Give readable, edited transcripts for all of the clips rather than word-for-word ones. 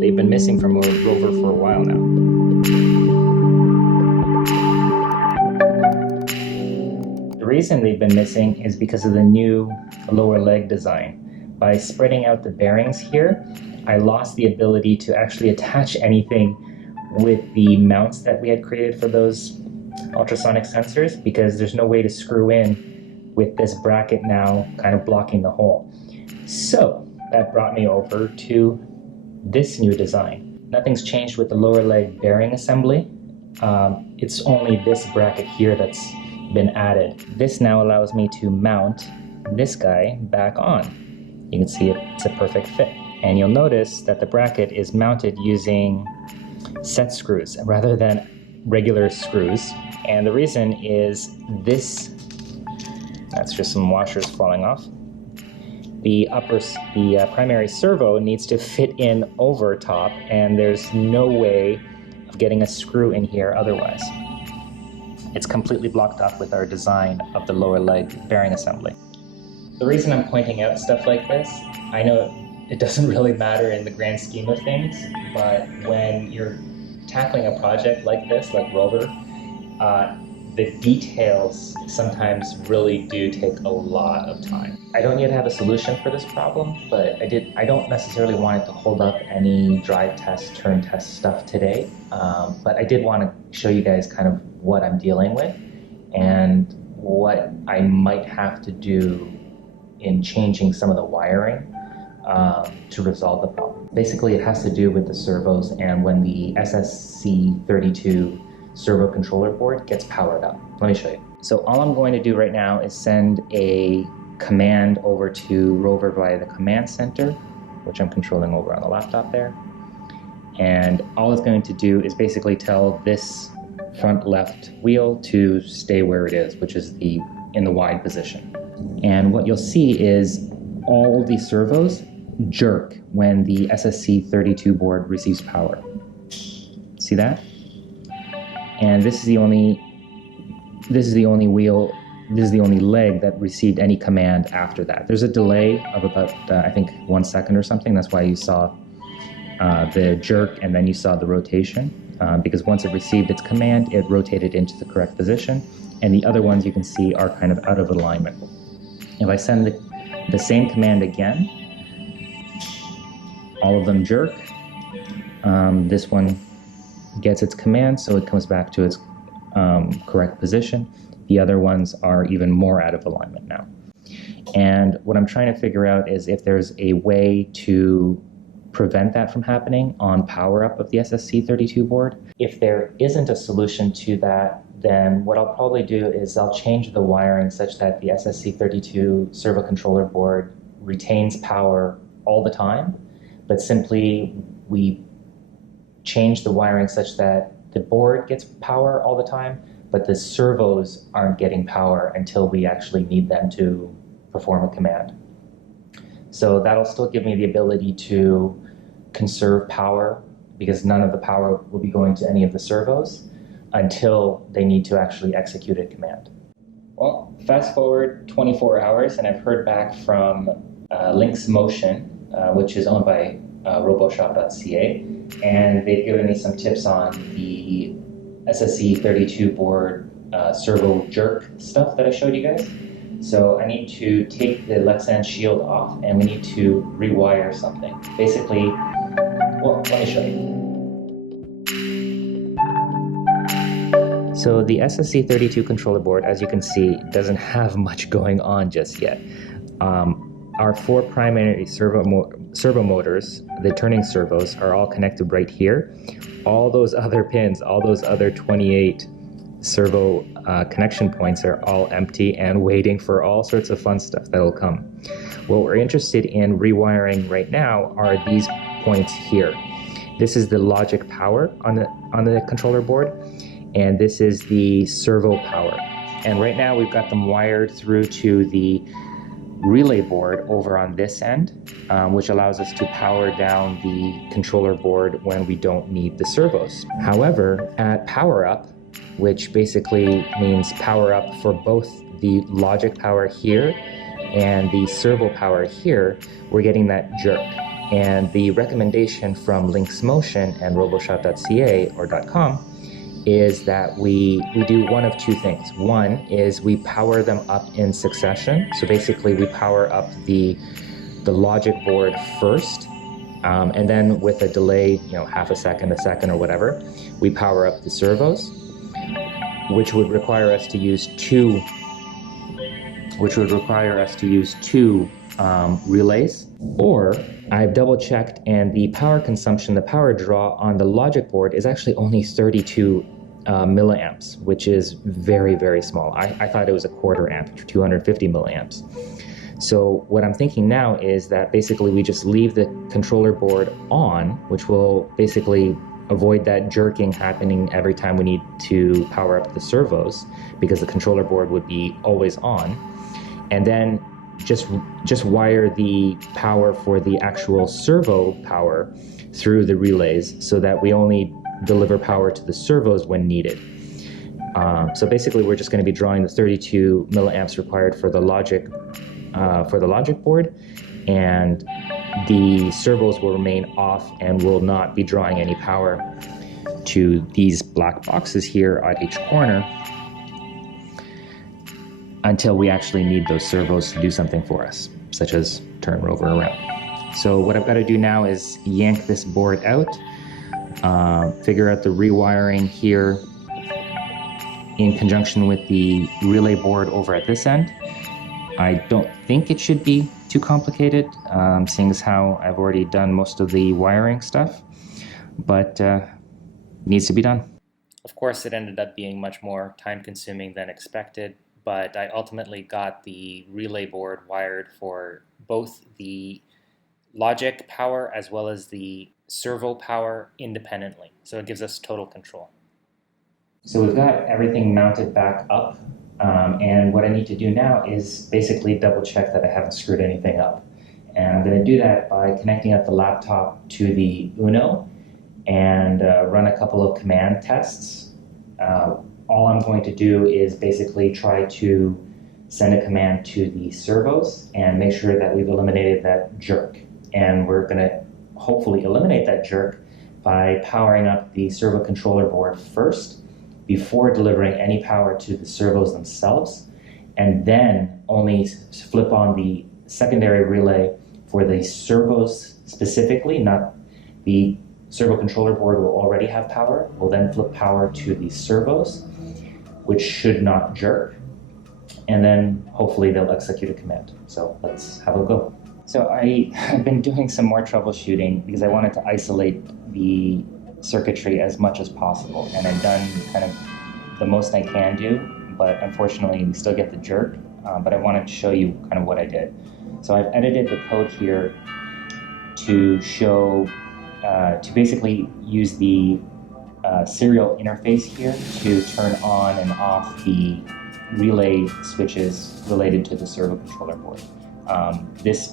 They've been missing from ROVer for a while now. The reason they've been missing is because of the new lower leg design. By spreading out the bearings here, I lost the ability to actually attach anything with the mounts that we had created for those ultrasonic sensors, because there's no way to screw in with this bracket now kind of blocking the hole. So that brought me over to this new design. Nothing's changed with the lower leg bearing assembly. It's only this bracket here that's been added. This now allows me to mount this guy back on. You can see it's a perfect fit. And you'll notice that the bracket is mounted using set screws rather than regular screws. And the reason is this, that's just some washers falling off. The primary servo needs to fit in over top, and there's no way of getting a screw in here otherwise. It's completely blocked off with our design of the lower leg bearing assembly. The reason I'm pointing out stuff like this, I know it doesn't really matter in the grand scheme of things, but when you're tackling a project like this, like ROVer, the details sometimes really do take a lot of time. I don't yet have a solution for this problem, but I don't necessarily want it to hold up any drive test, turn test stuff today, but I did want to show you guys kind of what I'm dealing with and what I might have to do in changing some of the wiring to resolve the problem. Basically, it has to do with the servos and when the SSC-32 Servo controller board gets powered up. Let me show you. So all I'm going to do right now is send a command over to ROVer via the command center, which I'm controlling over on the laptop there. And all it's going to do is basically tell this front left wheel to stay where it is, which is in the wide position. And what you'll see is all of these servos jerk when the SSC-32 board receives power. See that? And this is the only leg that received any command after that. There's a delay of about, I think, 1 second or something. That's why you saw the jerk and then you saw the rotation. Because once it received its command, it rotated into the correct position. And the other ones you can see are kind of out of alignment. If I send the same command again, all of them jerk. This one gets its command, so it comes back to its correct position. The other ones are even more out of alignment now. And what I'm trying to figure out is if there's a way to prevent that from happening on power up of the SSC-32 board. If there isn't a solution to that, then what I'll probably do is I'll change the wiring such that the SSC-32 servo controller board retains power all the time, but simply we change the wiring such that the board gets power all the time, but the servos aren't getting power until we actually need them to perform a command. So that'll still give me the ability to conserve power because none of the power will be going to any of the servos until they need to actually execute a command. Well, fast forward 24 hours and I've heard back from Lynx Motion, which is owned by roboshop.ca, and they've given me some tips on the SSC-32 board servo jerk stuff that I showed you guys. So I need to take the Lexan shield off and we need to rewire something. Basically, well, let me show you. So the SSC-32 controller board, as you can see, doesn't have much going on just yet. Our 4 primary servo motors, the turning servos, are all connected right here. All those other pins, all those other 28 servo connection points are all empty and waiting for all sorts of fun stuff that'll come. What we're interested in rewiring right now are these points here. This is the logic power on the controller board, and this is the servo power. And right now we've got them wired through to the relay board over on this end, which allows us to power down the controller board when we don't need the servos. However, at power up, which basically means power up for both the logic power here and the servo power here, we're getting that jerk. And the recommendation from Links Motion and roboshop.ca or .com is that we do one of two things. One is we power them up in succession. So basically we power up the logic board first, and then with a delay, half a second or whatever, we power up the servos, which would require us to use two relays. Or I've double checked, and the power consumption, the power draw on the logic board is actually only 32 milliamps, which is very, very small. I thought it was a quarter amp, 250 milliamps. So what I'm thinking now is that basically we just leave the controller board on, which will basically avoid that jerking happening every time we need to power up the servos, because the controller board would be always on. And then just wire the power for the actual servo power through the relays so that we only deliver power to the servos when needed. So basically we're just going to be drawing the 32 milliamps required for the logic board, and the servos will remain off and will not be drawing any power to these black boxes here at each corner until we actually need those servos to do something for us, such as turn ROVer around. So what I've got to do now is yank this board out, figure out the rewiring here in conjunction with the relay board over at this end. I don't think it should be too complicated, seeing as how I've already done most of the wiring stuff, but needs to be done. Of course, it ended up being much more time-consuming than expected, but I ultimately got the relay board wired for both the logic power as well as the servo power independently, so it gives us total control. So we've got everything mounted back up. And what I need to do now is basically double check that I haven't screwed anything up. And I'm going to do that by connecting up the laptop to the Uno and run a couple of command tests. All I'm going to do is basically try to send a command to the servos and make sure that we've eliminated that jerk. And we're going to hopefully eliminate that jerk by powering up the servo controller board first, before delivering any power to the servos themselves, and then only flip on the secondary relay for the servos specifically. Not the servo controller board will already have power. We'll then flip power to the servos, which should not jerk, and then hopefully they'll execute a command. So let's have a go. So I have been doing some more troubleshooting because I wanted to isolate the circuitry as much as possible, and I've done kind of the most I can do, but unfortunately we still get the jerk, but I wanted to show you kind of what I did. So I've edited the code here to show, to basically use the serial interface here to turn on and off the relay switches related to the servo controller board. This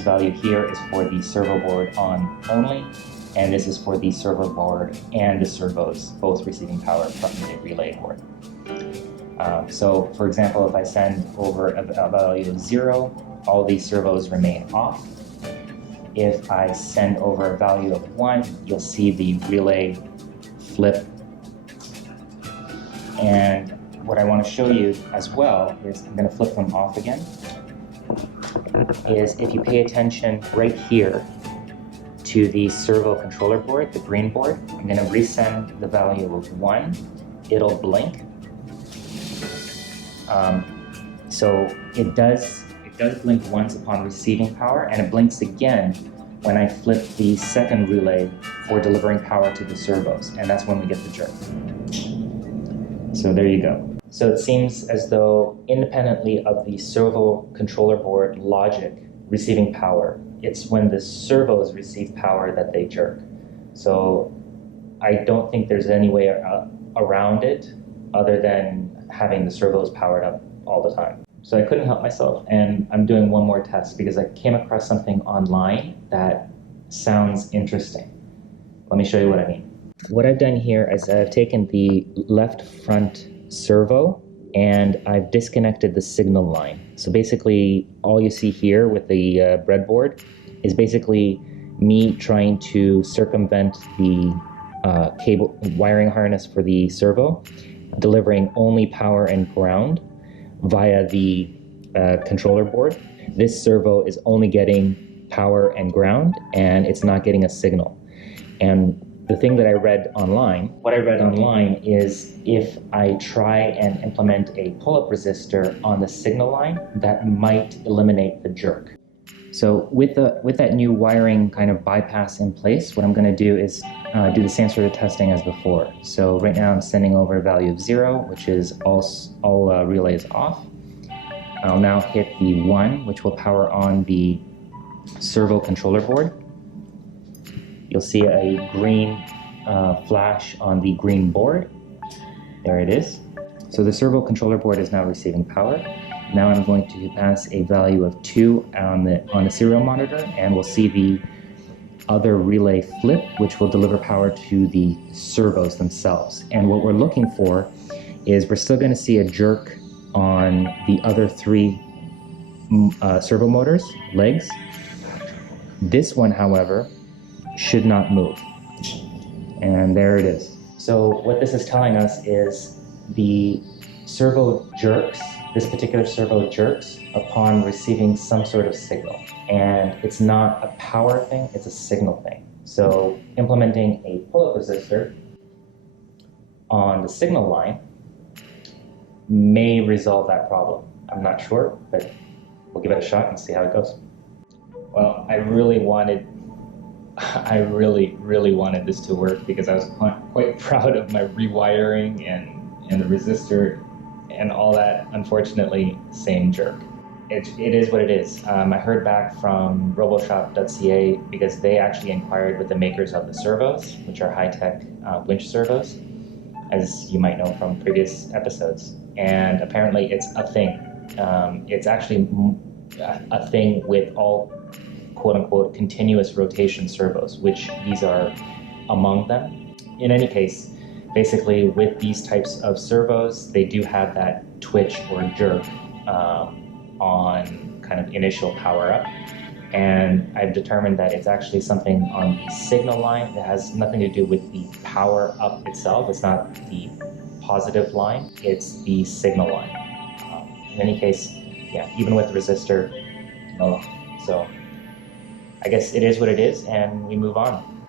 value here is for the servo board on only, and this is for the servo board and the servos, both receiving power from the relay board. So for example, if I send over a value of 0, all these servos remain off. If I send over a value of 1, you'll see the relay flip. And what I want to show you as well is, I'm going to flip them off again, is if you pay attention right here to the servo controller board, the green board, I'm going to resend the value of 1. It'll blink. So it does blink once upon receiving power, and it blinks again when I flip the second relay for delivering power to the servos, and that's when we get the jerk. So there you go. So it seems as though independently of the servo controller board logic receiving power, it's when the servos receive power that they jerk. So I don't think there's any way around it other than having the servos powered up all the time. So I couldn't help myself, and I'm doing one more test because I came across something online that sounds interesting. Let me show you what I mean. What I've done here is I've taken the left front servo and I've disconnected the signal line. So basically all you see here with the breadboard is basically me trying to circumvent the cable wiring harness for the servo, delivering only power and ground via the controller board. This servo is only getting power and ground, and it's not getting a signal. And the thing that I read online, what I read online is if I try and implement a pull-up resistor on the signal line, that might eliminate the jerk. So with that new wiring kind of bypass in place, what I'm going to do is do the same sort of testing as before. So right now I'm sending over a value of 0, which is all relays off. I'll now hit the 1, which will power on the servo controller board. You'll see a green flash on the green board. There it is. So the servo controller board is now receiving power. Now I'm going to pass a value of 2 on the serial monitor, and we'll see the other relay flip, which will deliver power to the servos themselves. And what we're looking for is we're still going to see a jerk on the other 3 servo motors, legs. This one, however, should not move. And there it is. So what this is telling us is the servo jerks, this particular servo jerks upon receiving some sort of signal. And it's not a power thing, it's a signal thing. So implementing a pull-up resistor on the signal line may resolve that problem. I'm not sure, but we'll give it a shot and see how it goes. Well, I really wanted this to work because I was quite proud of my rewiring and the resistor and all that. Unfortunately, same jerk. It is what it is. I heard back from roboshop.ca because they actually inquired with the makers of the servos, which are Hitec winch servos, as you might know from previous episodes. And apparently it's a thing. It's actually a thing with all quote-unquote continuous rotation servos, which these are among them. In any case, basically with these types of servos, they do have that twitch or jerk on kind of initial power up. And I've determined that it's actually something on the signal line that has nothing to do with the power up itself. It's not the positive line, it's the signal line. In any case, yeah, even with the resistor, no. So I guess it is what it is, and we move on.